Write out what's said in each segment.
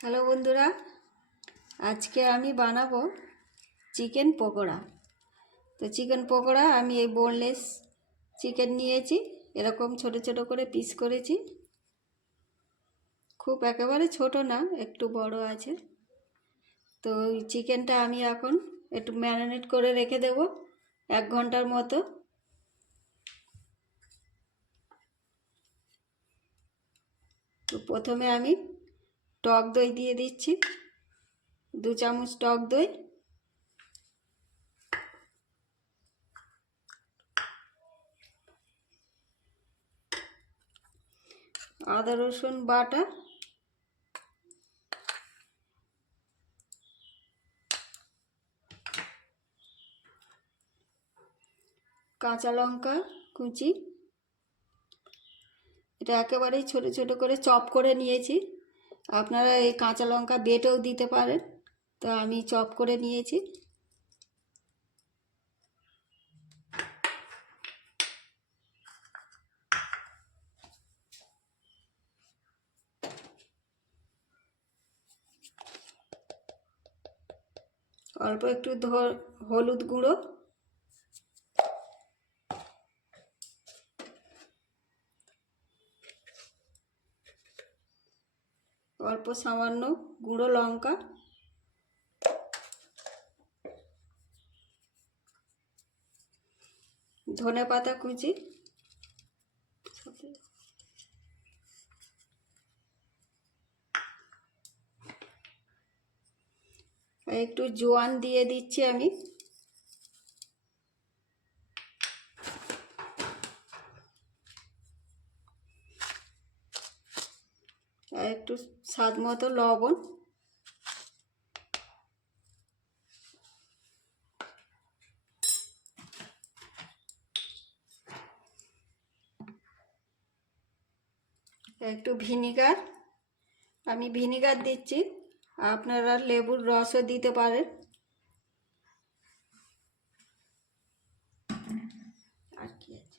Hello বন্ধুরা, আজকে আমি বানাবো চিকেন পকোড়া। তো চিকেন পকোড়া আমি এই বোনলেস চিকেন নিয়েছি, এরকম ছোট ছোট করে পিস করেছি। খুব একেবারে ছোট না, একটু বড় আছে। তো চিকেনটা আমি এখন একটু ম্যারিনেট করে রেখে দেব, এক ঘণ্টার মতো। তো প্রথমে আমি টক দই দিয়ে দিচ্ছি। দু চামচ টক দই। আদা, রসুন, বাটা। কাঁচা লঙ্কা কুচি। এটা একেবারেই ছোট ছোট করে চপ করে নিয়েছি। আপনারা এই কাঁচা লঙ্কা বেটেও দিতে পারেন। তো আমি চপ করে নিয়েছি। অল্প একটু ধ- হলুদ গুঁড়ো অল্প সামান্য গুঁড়ো লঙ্কা। ধনে পাতা কুচি। একটু জোয়ান দিয়ে দিচ্ছি আমি আর একটু স্বাদ মতো লবণ। একটু ভিনিগার। আমি ভিনিগার দিচ্ছি। আপনারা লেবুর রসও দিতে পারেন আর কি আছে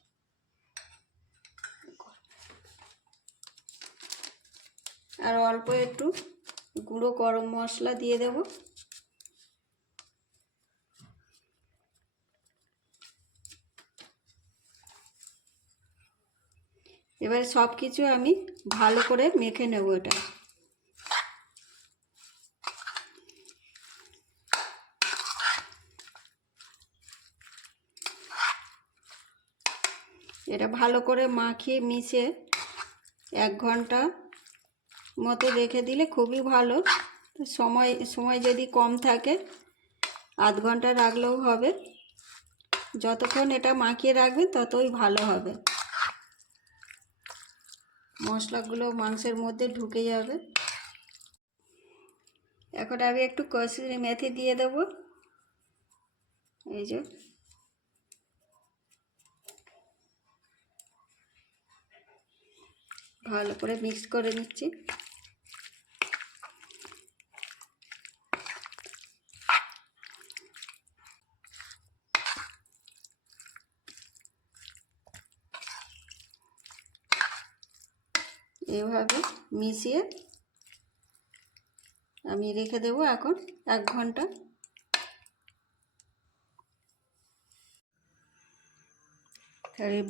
আর অল্প একটু গুঁড়ো গরম মশলা দিয়ে দেব। এবার সব কিছু আমি ভালো করে মেখে নেব এটা। এটা ভালো করে মাখিয়ে মিশে এক ঘণ্টা মতো রেখে দিলে খুবই ভালো। সময় সময় যদি কম থাকে, আধ ঘণ্টা রাখলেও হবে। যতক্ষণ এটা মাখিয়ে রাখবে, ততই ভালো হবে। মশলাগুলো মাংসের মধ্যে ঢুকে যাবে। এখন আমি একটু কসুরি মেথি দিয়ে দেব। এই যে। ভালো করে মিক্স করে নিচ্ছি। এইভাবে মিশিয়ে আমি রেখে দেবো এখন এক ঘণ্টা।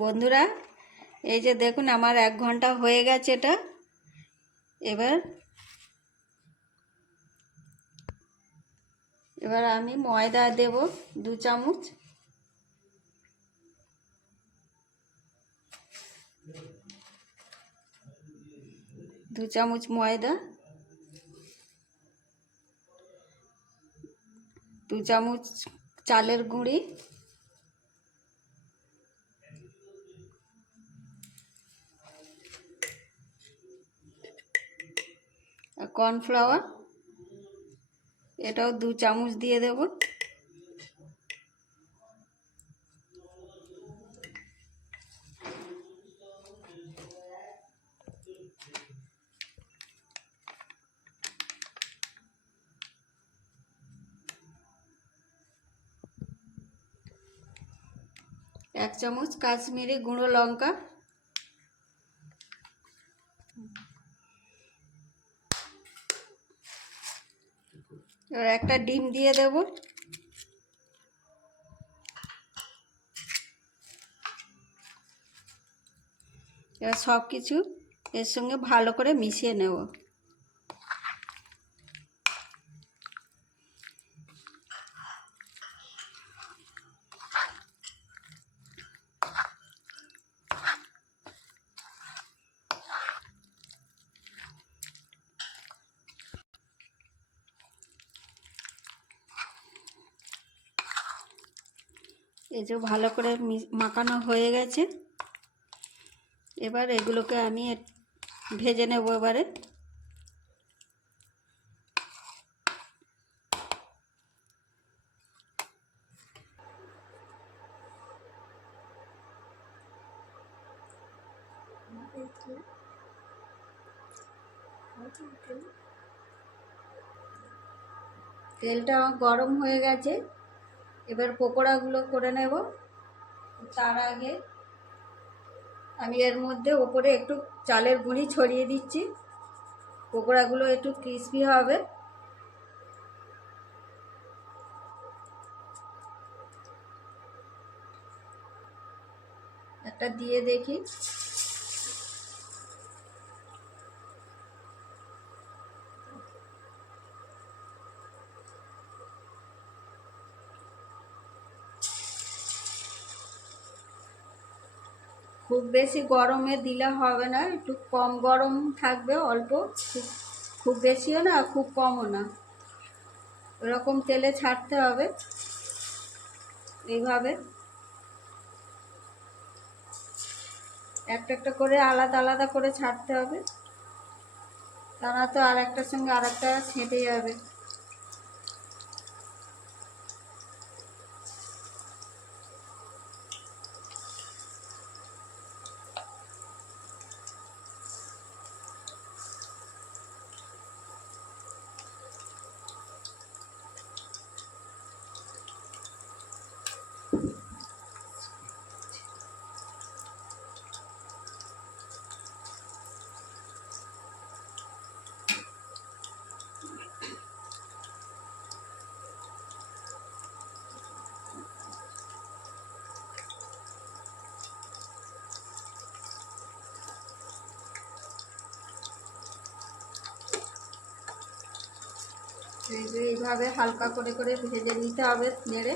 বন্ধুরা, এই যে দেখুন আমার এক ঘণ্টা হয়ে গেছে এটা। এবার এবার আমি ময়দা দেব দু চামচ। দু চামচ ময়দা দু চামচ চালের গুঁড়ি কর্নফ্লাওয়ার এটাও দু চামচ দিয়ে দেব। এক চামচ কাশ্মীরি গুঁড়ো লঙ্কা। এবার একটা ডিম দিয়ে দেব। এবার সব কিছু এর সঙ্গে ভালো করে মিশিয়ে নেব। এই যে ভালো করে মাখানো হয়ে গেছে। এবার এগুলোকে আমি ভেজে নেব এবারে। তেলটা গরম হয়ে গেছে। এবার পকোড়াগুলো করে নেব। তার আগে আমি এর মধ্যে ওপরে একটু চালের গুঁড়ি ছড়িয়ে দিচ্ছি। পকোড়াগুলো একটু ক্রিসপি হবে। একটা দিয়ে দেখি। খুব বেশি গরমে দিলে হবে না, একটু কম গরম থাকবে অল্প, খুব বেশিও না, খুব কমও না। এরকম তেলে ছাড়তে হবে, এইভাবে। একটা একটা করে আলাদা আলাদা করে ছাড়তে হবে। তারা তো আর একটার সঙ্গে আর একটা ছেঁটে যাবে। এই এইভাবে হালকা করে করে ভেজে নিতে হবে নেড়ে।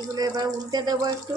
এগুলো এবার উল্টে দেবো একটু।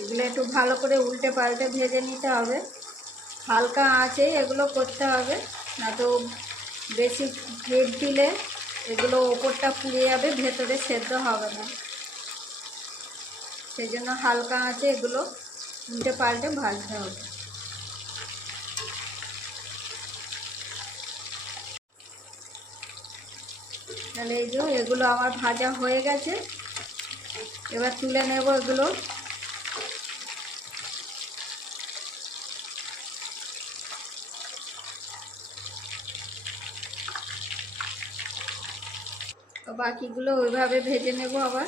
এগুলো একটু ভালো করে উল্টে পাল্টে ভেজে নিতে হবে। হালকা আঁচে এগুলো করতে হবে, না তো বেশি হেট দিলে এগুলো ওপরটা পুড়ে যাবে, ভেতরে সেদ্ধ হবে না। সেই জন্য হালকা আঁচে এগুলো উল্টে পাল্টে ভাজতে হবে। তাহলে এই যে এগুলো আমার ভাজা হয়ে গেছে। এবার তুলে নেব এগুলো। বাকিগুলো ওইভাবে ভেজে নেব আবার।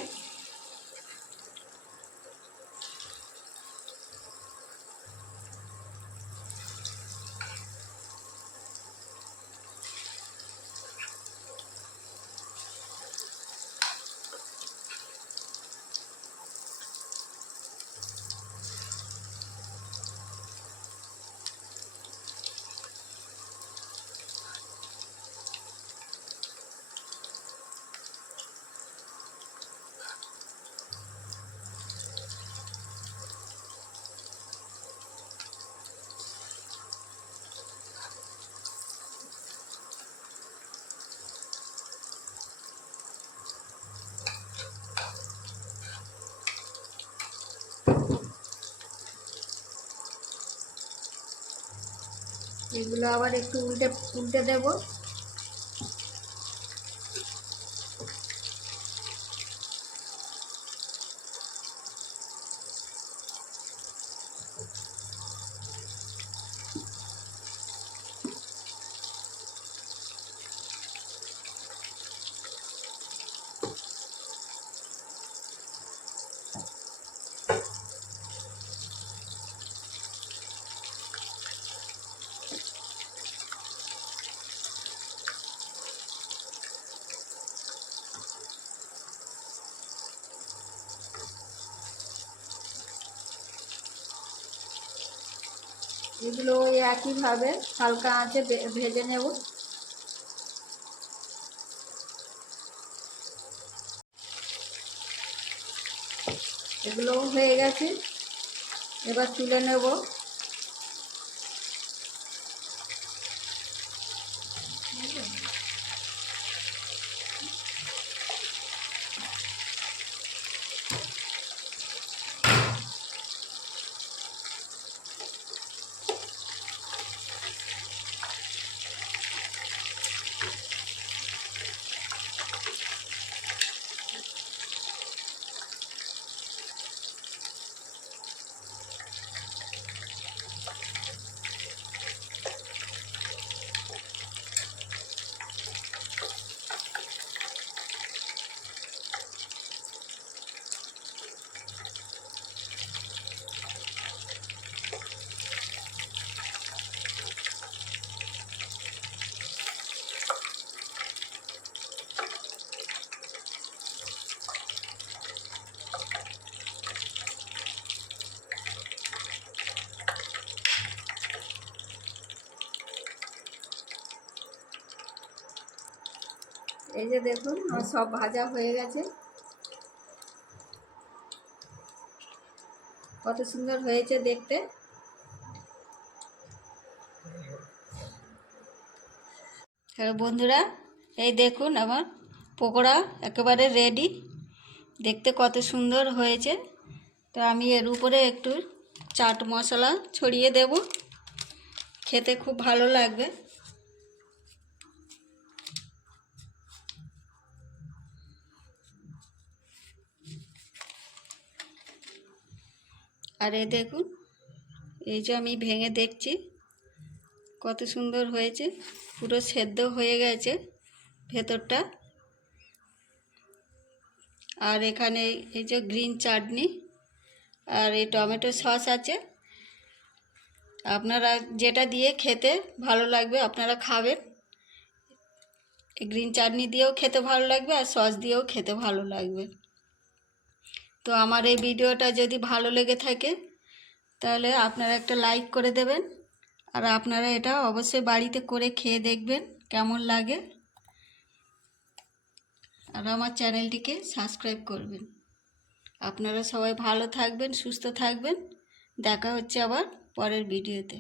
এগুলো আবার একটু উল্টে উল্টে দেবো। এগুলো ওই একইভাবে হালকা আঁচে ভেজে নেব। এগুলো হয়ে গেছে। এবার তুলে নেব। এই যে দেখুন, আমার সব ভাজা হয়ে গেছে। কত সুন্দর হয়েছে দেখতে। হ্যালো বন্ধুরা, এই দেখুন আমার পকোড়া একেবারে রেডি দেখতে কত সুন্দর হয়েছে। তো আমি এর উপরে একটু চাট মশলা ছড়িয়ে দেব। খেতে খুব ভালো লাগবে। আর এই দেখুন, এই যে আমি ভেঙে দেখছি, কত সুন্দর হয়েছে, পুরো সেদ্ধ হয়ে গেছে ভেতরটা। আর এখানে এই যে গ্রিন চাটনি আর এই টমেটো সস আছে। আপনারা যেটা দিয়ে খেতে ভালো লাগবে আপনারা খাবেন। গ্রিন চাটনি দিয়েও খেতে ভালো লাগবে আর সস দিয়েও খেতে ভালো লাগবে। তো আমার এই ভিডিওটা যদি ভালো লেগে থাকে, তাহলে আপনারা একটা লাইক করে দেবেন। আর আপনারা এটা অবশ্যই বাড়িতে করে খেয়ে দেখবেন, কেমন লাগে। আর আমার চ্যানেলটিকে সাবস্ক্রাইব করবেন। আপনারা সবাই ভালো থাকবেন, সুস্থ থাকবেন। দেখা হচ্ছে আবার পরের ভিডিওতে।